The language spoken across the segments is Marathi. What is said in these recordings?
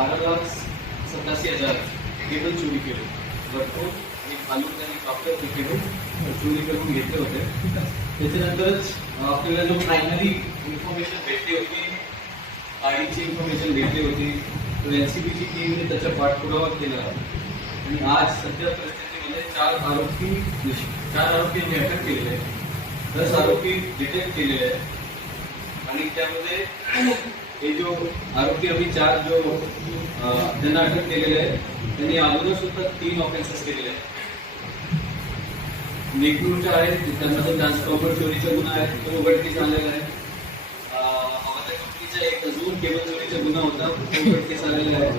12,87,000 केबल चोरी केले. भरपूर एक फालून आणि कापड केबल चोरी करून घेतले होते. त्याच्यानंतरच आपल्याला जो प्रायमरी इन्फॉर्मेशन भेटली होती, गाडीची इन्फॉर्मेशन भेटली होती, तर एनसीबीची टीमने त्याचा पाठपुरावा केला आणि आज सध्या परिस्थितीमध्ये 4 आरोपी आम्ही अटक केलेले आहेत. 10 आरोपी डिटेक्ट केलेले आहेत आणि त्यामध्ये हे जो आरोपी आम्ही 4 त्यांना अटक केलेले आहे त्यांनी अगोदर सुद्धा 3 ऑफेन्सेस केलेले आहेत. नेकरूच्या आहेत त्यांना जो ट्रान्सफॉर्मर चोरीचा गुन्हा आहे तो उघडकीस आलेला आहे. कंपनीचा एक अजून केबल चोरीचा गुन्हा होता तो उघडकीस आलेला आहे.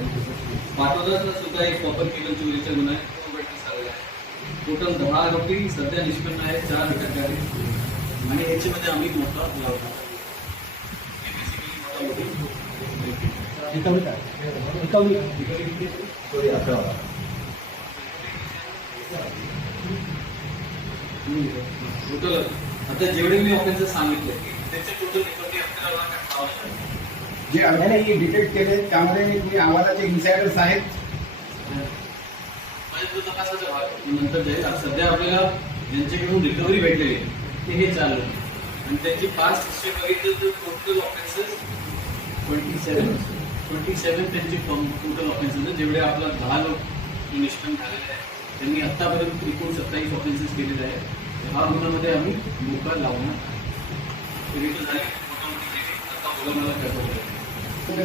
पाटोदाचा सुद्धा एक कॉपर केबल चोरीचा गुन्हा आहे तो उघडकीस आलेला आहे. टोटल 10 आरोपी सध्या निष्पन्न आहेत, 4 अटक आहेत आणि याच्यामध्ये आम्ही मोठा लावतो. टोटल आता जेवढे मी ऑफेन्सेस सांगितले त्याचे टोटल रिकव्हरी 11,11,00,000 जे आम्हाला डिटेक्ट केले त्यामध्ये जे आवाजाचे इन्सायडर्स आहेत तपासाचा भाग नंतर जाईल. सध्या आपल्याला ज्यांच्याकडून रिकव्हरी भेटलेली ते हे चालू आणि त्यांची पास्ट हिस्ट्री बघितलं तर टोटल ऑफेन्सेस 27 त्यांची टोटल ऑफेन्सेस आहेत. जेवढे आपला 10 लोक निष्पन्न झालेले आहेत त्यांनी आत्तापर्यंत एकूण 27 ऑफेन्सेस केलेले आहेत. हा गुन्ह्यामध्ये आम्ही मोका लावणार झाले.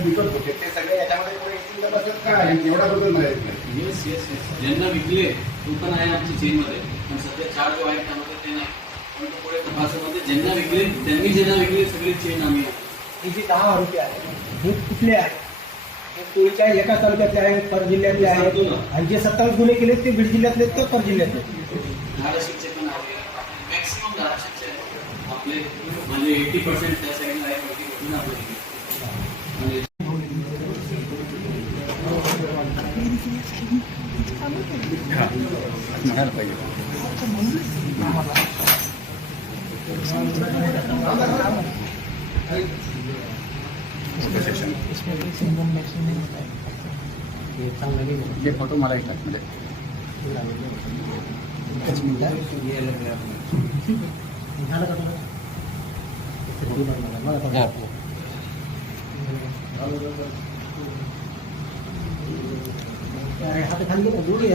मला होते ते सगळे याच्यामध्ये एवढा बदल येस ज्यांना विकले तो पण आहे आमची चेनमध्ये पण सध्या 4 जो आहेत त्यामध्ये ते नाही. पण पुढे तपासामध्ये ज्यांना विकले सगळे चेन आम्ही हे जे 10 आरोपी आहेत हे कुठले आहेत? हे पुढच्या एका तालुक्यातले आहेत, पर जिल्ह्यातले आहेत आणि जे 27 गुन्हे केले ते बीड जिल्ह्यातले तर पर जिल्ह्यातले धाराशिवचे पण आहे. मॅक्सिमम धाराशिवचे आहेत आपले म्हणजे 80% त्या साईडला आहे आपले. जे फोटो मला येतात म्हणजे हात खाली जोडी